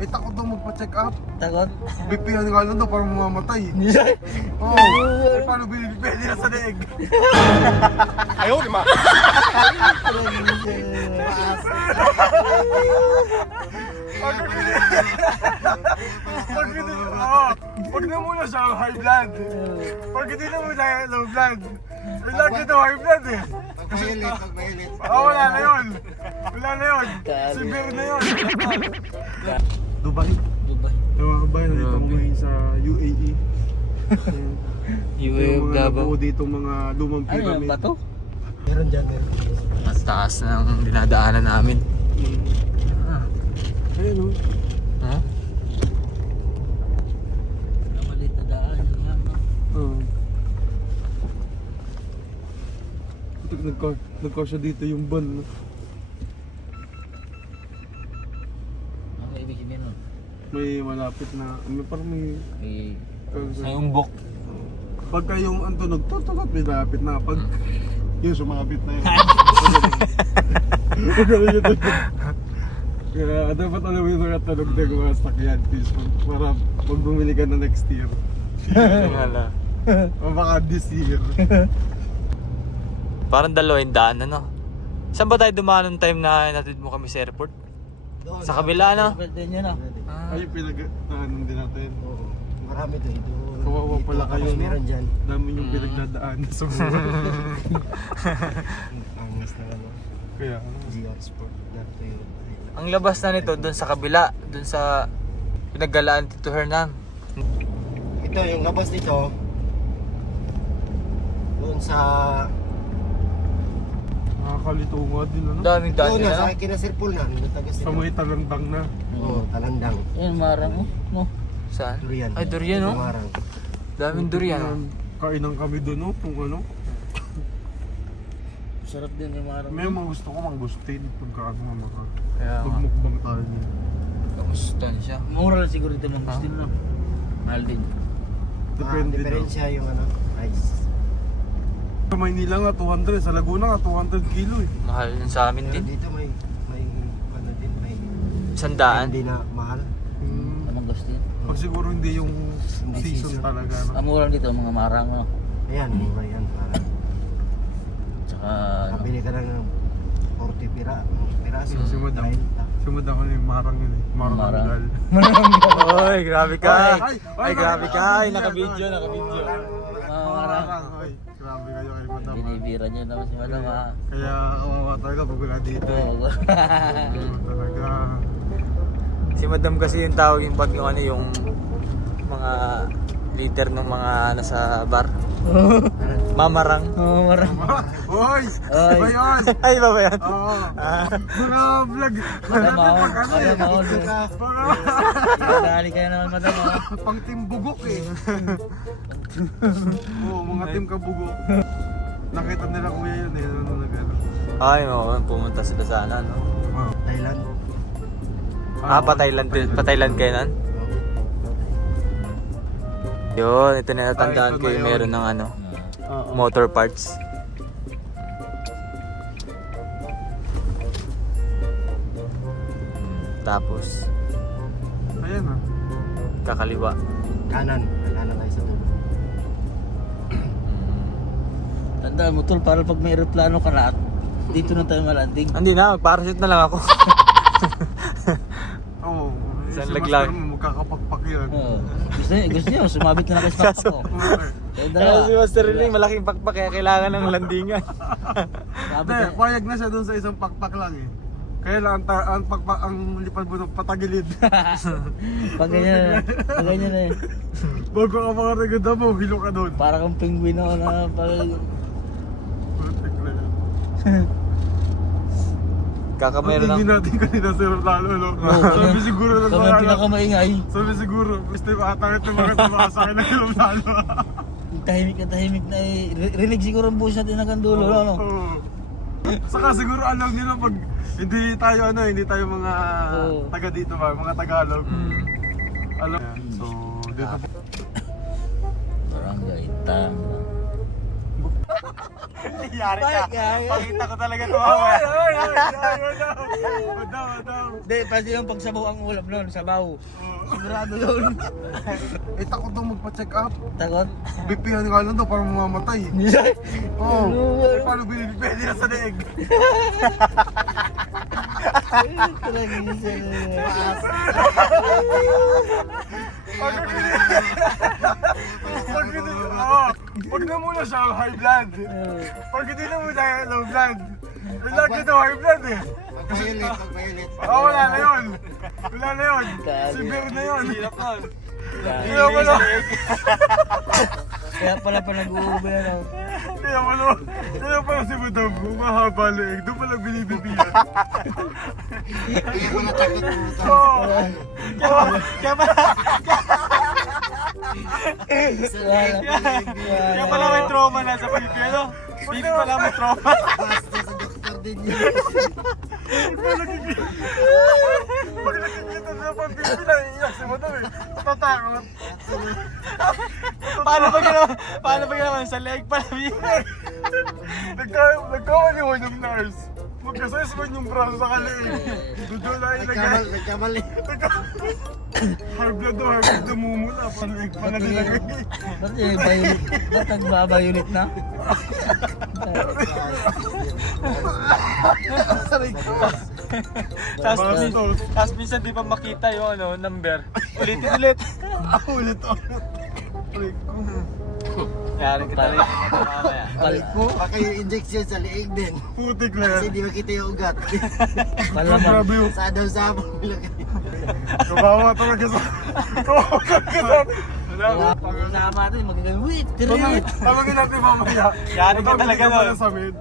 Eh, takot daw magpa-check up. Takot? Bipihan nga lang daw para mamamatay. Oo. Eh, paano binibipihan nila sa leeg? Ayaw, di ma. Pag na muna siya high blood. Pag hindi na muna low blood. May lagi daw high blood eh. Pag mahilit. Wala na yun. Wala na yun. Severe na yun. Dubai. Dubai. Dubai, nandito mo ngayon sa UAE. UAE Yung mga Davao. nabuo dito mga lumang Ano pyramid. yan ba to? Meron dyan, meron. Mas taas ng dinadaanan namin. Ayun o. Ha? Namalit na daan. Nagkasya dito yung van. No? Ano ibig sabihin nun? May malapit na, parang may... May umbok. Pagka yung antunog, tututot, may lapit na. Pag yung sumabit na yun. Kaya dapat alam mo yung mga tunog na mga sakyan, please. Para pag bumili ka na next year. Wala. O baka this year. Parang 200 ano? Saan ba tayo dumaan nung time na natid mo kami sa airport? Doon, Sa kabila, no? Pwede yun, no? Ay, pinagdaanan din natin. Oo. Marami doon. Kawawa pala kayo, no? Meron dyan. Dami yung pinagdadaan sa buhay. Angas na ano. Kaya, GR Sport. Dito yun. Ang labas na nito doon sa kabila, doon sa pinaggalaan Tito Hernan. Ito, yung labas dito. Doon sa... nakakalito nga din, ano? Daming daan Doon din, na, sa ano? kinasirpul na. Sa mga talandang na. Oo, talandang. Yan, marang, no? Saan? Durian. Ay, durian, no? Tumarang. Daming durian. Kainan kami doon, no? Kung ano. Sarap din yung marang. May mga gusto ko mangustin. Pagka ano nga maka. Kaya nga. Magmukbang tayo niya. Kamusta siya? Mura lang siguro ito mga gusto no? Mahal din. Depende daw. Diferensya yung ano, price. Sa Maynila nga 200, sa Laguna nga 200 kilo eh. Mahal yun sa amin Pero din. dito may ano din, may 100. hindi na mahal. Anong gusto yun? Pag siguro hindi yung Hindi season season. talaga. No? Ang mura dito, mga marang, no? Ayan, mura yan. Para Tsaka, ano? kabili ka lang ng 40 piraso. Si Madam. Sumad ako na yung marang yun eh. Marang Marang. Anggal. Oy, grabe ka! Ay, grabe ka! Ay, ay, naka-video, ay, naka-video. Mga marang. Ay, grabe kayo kay Madam. Binibira niyo naman si Madam, ha? Kaya kawawa talaga pag wala dito eh. Oo. Talaga. Si Madam kasi yung tawag yung pag yung ano yung mga leader ng mga nasa bar. Mamarang. Mamarang. Hoy! Ay. Ba yun? Ay, ba ba yan? Oo. Mga vlog. Madam, ako. Pag ano eh. Madam, ako. Dali kayo naman, Madam, ha? Pang team bugok eh. Oo, mga team kabugok. Nakita nila kuya yun eh. Ano nag-ano. Ay, oo. Pumunta sila sana, no? Thailand. Pa-Thailand din. Pa-Thailand kayo nan? Yun, ito na natandaan ito ko na yung yun. meron ng ano, Oo. motor parts. Tapos, Ayan ah. kakaliwa. Kanan. Kanan tayo sa dulo. Tandaan mo tol, para pag may aeroplano ka na, dito na tayo malanding. Hindi na, parachute na lang ako. Oo. Saan Si laglag? Master mo, magkakapakpak yun. Oo. Gusto niyo, sumabit na lang kayo sa pakpak ko. Kaya dalawa. Kasi si Master Ring, malaking pakpak kaya kailangan ng landingan. Sumabit Hindi, na. payag na siya dun sa isang pakpak lang eh. Kaya lang ang pakpak, ang lipad mo ng patagilid. Pag ganyan na, pag ganyan na eh. Bago ka mga naganda mo, hilo ka dun. Para kang penguin ako na pag... Putik na yan. Kakamero Ang tingin lang. natin kanina si Ronaldo, no? Oo, Sabi siguro ng kami mga ang ano, pinakamaingay. sabi siguro, Steve, atangit ng mga tumakasakay ng Ronaldo. Tahimik na tahimik na eh. Rinig siguro ang buhos natin hanggang dulo, ano? Oo. Saka siguro alam nila pag hindi tayo ano, hindi tayo mga Oo. taga dito ba, mga Tagalog. Alam. So, dito Barangay Tama. Yari ka. Ay. Pakita ko talaga ito mamaya. Hindi, pwede yung pagsabaw ang ulam nun, sabaw. Sigurado yun. Eh, takot daw magpa-check up. Takot? Bipihan nga lang daw para mamamatay. Oo. Eh, paano binibigyan nila sa leeg? Pag na muna siya high blood. Pag hindi na muna low blood. Yung lagi daw high blood eh. Pagpahilit. Oo, wala na yun. Wala na yun. Severe na yun. Hirap nun. Kaya pala. Kaya pala pa nag-uubay ano. Kaya pala si Madam, mahaba leeg. Doon pala binibibiyan. Kaya pala takot mo ito. Oo. Kaya pala may trauma na sa pipi, ano? Pipi pala may trauma. Basta sa doktor din yun. Pag nakikita sa pampipi na iiyak si Madam eh. Tatakot. Paano ba ginawa sa leg pala? Nagkakaliwan yung nurse. Magkasasman yung braso sa kaliig. Doon na ilagay. Nagkamali. High blood daw, high blood namumula. Paliig pala nilagay. Ba't yung violet? Ba't nagbabayulit na? Saray ko. Tapos minsan di pa makita yung ano, number. Ulitin ulit. Ulit. Saray ko. Yari ka talaga. Mamaya. Balik ko. Baka yung injection sa liig din. Putik na Kasi yan. di makita yung ugat. Malamang. Grabe yung Sa daw sabong nilagay. kawawa talaga sa... Kawawa talaga sa... Sama natin, magiging wait, tiri! Tawagin natin mamaya. Yari ka talaga Tawagin nun. sa mid.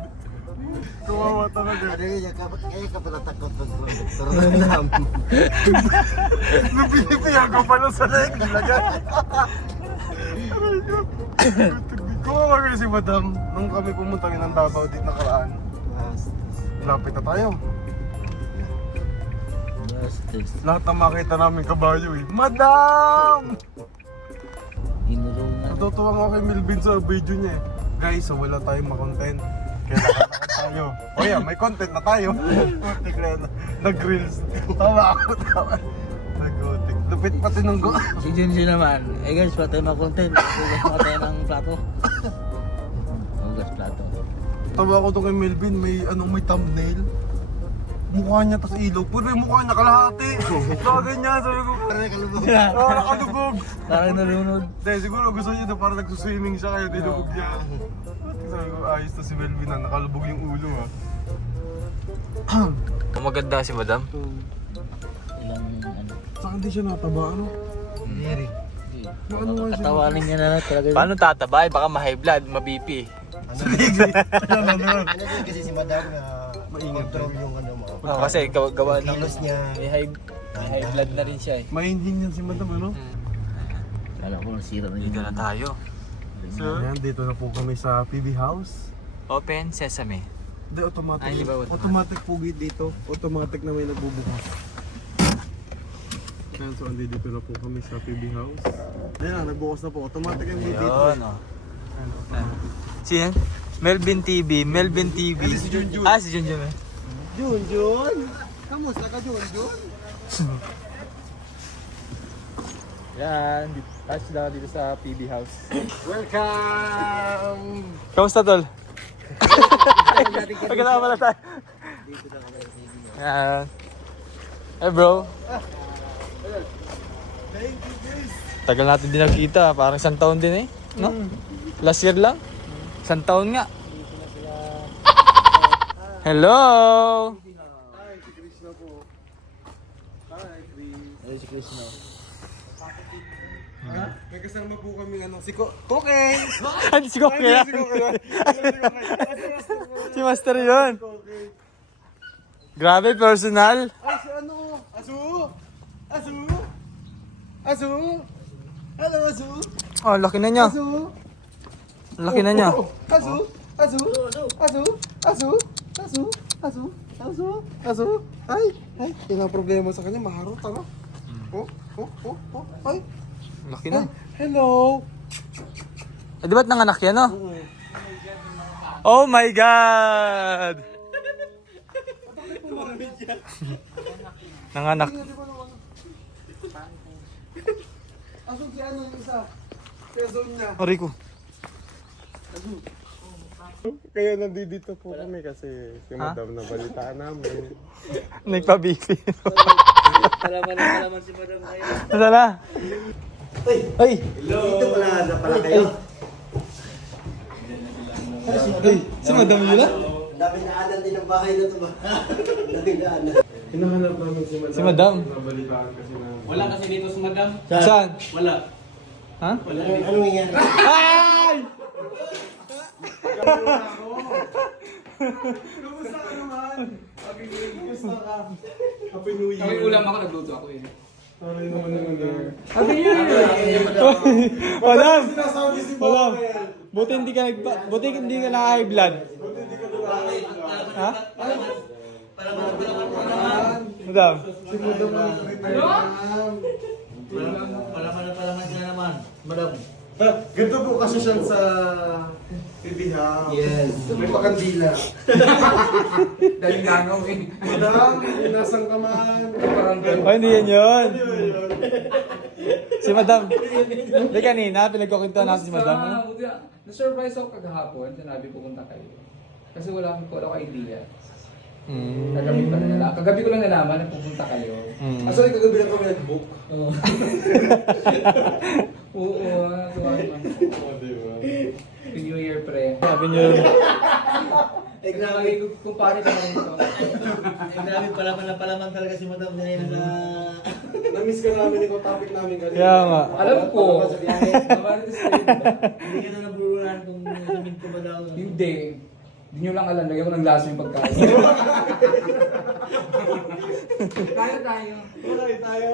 Kawawa talaga. Ano yun, kaya ka pala takot pag doktor na namin. Nung binipiyan ko pala sa leg, nilagay. Kawawa kayo si Madam. Nung kami pumunta ng Davao dito nakaraan, lapit na tayo. Bastos. Lahat na makita namin kabayo eh. Madam! Inurungan. Natutuwa nga kay Melvin sa video niya eh. Guys, so wala tayong makontent. Kaya nakakita tayo. O yan, may content na tayo. Putik na yan. Nag-grills. Tawa ako, tawa. Nag-utik. Lupit pati ng go. Si Junjun naman. Eh guys, pa tayo mag-content. Hugas pa tayo ng plato. Hugas plato. Tawa ako to kay Melvin. May thumbnail. Mukha niya tas ilaw. Puro yung mukha niya kalahati. Lagay niya. Sabi ko, Para nakalubog. nakalubog. Parang nalunod. Dahil siguro gusto niya na parang nagsuswimming siya kaya dinubog niya. Sabi ko, ayos to si Melvin na. Nakalubog yung ulo ha. Kumaganda si Madam. Ilang ano. Saka hindi siya nataba ano? Hindi rin. Ano nga siya? Katawanin niya na talaga. Paano tatabay? Baka ma-high blood, ma-BP. Ano din kasi si Madam na control yung ano mo. Kasi gawa ng Kilos niya. may high blood na rin siya eh. Mahinhin yan si Madam ano? Kala ko nasira na Dito yun. na tayo. Ayan, dito na po kami sa PB House. Open sesame. Hindi, automatic. Ay, di ba automatic? Automatic po dito. Automatic na may nagbubukas. Ayan, so andito na po kami sa PB House. Ayan na, nagbukas na po. Automatic yung dito. Ayun oh. Ayan, Sino? Melvin TV. Melvin TV. Ano, si Junjun? Ah, si Junjun eh. Junjun! Kamusta ka Junjun? Yan. Touch na dito sa PB House. Welcome! Kamusta tol? Pagkatama pala tayo. Yan. Hey bro. Thank you guys. Tagal natin din nakita. Parang isang taon din eh. No? Last year lang. Isang taon nga. Hello! Hi, si Krishna po. Hi, Chris. Ay, si Chris no. May kasama po kami si Kokeng! Ano si Koke yan? Si Kokeng. Si Master yun. Grabe, personal. Ay, si ano? Asu! Asu! Asu! Hello, Asu! Oh, laki na niya. Asu! Laki na niya. Asu! Asu! Asu! Asu! Asu! Asu! Asu! Asu! Ay! Ay! Yung mga problema sa kanya, maharot ano? Oh! Oh! Oh! Oh! Ay! Laki na. Hello! Eh, di ba't nanganak yan, no? Oh my God! Nanganak. Asun si ano yung isa? Kaya zone niya. Aray ko. Kaya nandito po kami kasi si Madam na balitaan namin. Nagpa-busy. Palaman si Madam kayo. Nasaan na? Ay! Dito pala kayo. Ay! Si Madam yun ah? Daming naanan din ang bahay na ito ba? Daming naanan. Hinahanap namin si Madam. Si Madam? Nabalitaan kasi namin. Wala kasi dito si Madam. Saan? Wala. Ha? Anong nangyari? Ay! Kamusta ka naman? Kamusta ka? Happy New Year. May ulam ako, nagluto ako eh. Sorry naman naman there. Madam! Sinasabi si Madam! Bakit? Buti hindi ka na high blood. Buti hindi ka dumating. Ha? Madam? Si Madam ang Madam. Palaman ka na naman. Madam. Ganito po kasi siya sa PBH. Yes. May pakandila. Dahil nangaw eh. Madam, inasang ka man. Parang ganun. Oh, hindi yan yun. Di ba yun? Si Madam. Hindi kanina, pinagkukwentuhan natin si Madam. Ano? Na-surprise ako kagahapon, sinabi pupunta kayo. Kasi wala akong idea. Mm. Kagabi ko lang nalaman na pupunta kayo. Mm. Actually, kagabi lang kami nag-book. Oo. Oo, tuwa naman. Oo, di ba? Happy New Year, pre. Sabi niyo, Eh, grabe, kung pare ka rin ito. Grabe, palaman talaga si Madam dahil na... Na-miss ka namin yung topic namin kanina. kaya nga. Alam ko. Sa biyahe. Marites Day. Hindi ka na nabulunan kung namin ko ba daw. Hindi. Hindi nyo lang alam, lagyan ko ng laso yung pagkain. Kaya tayo. Wala tayo.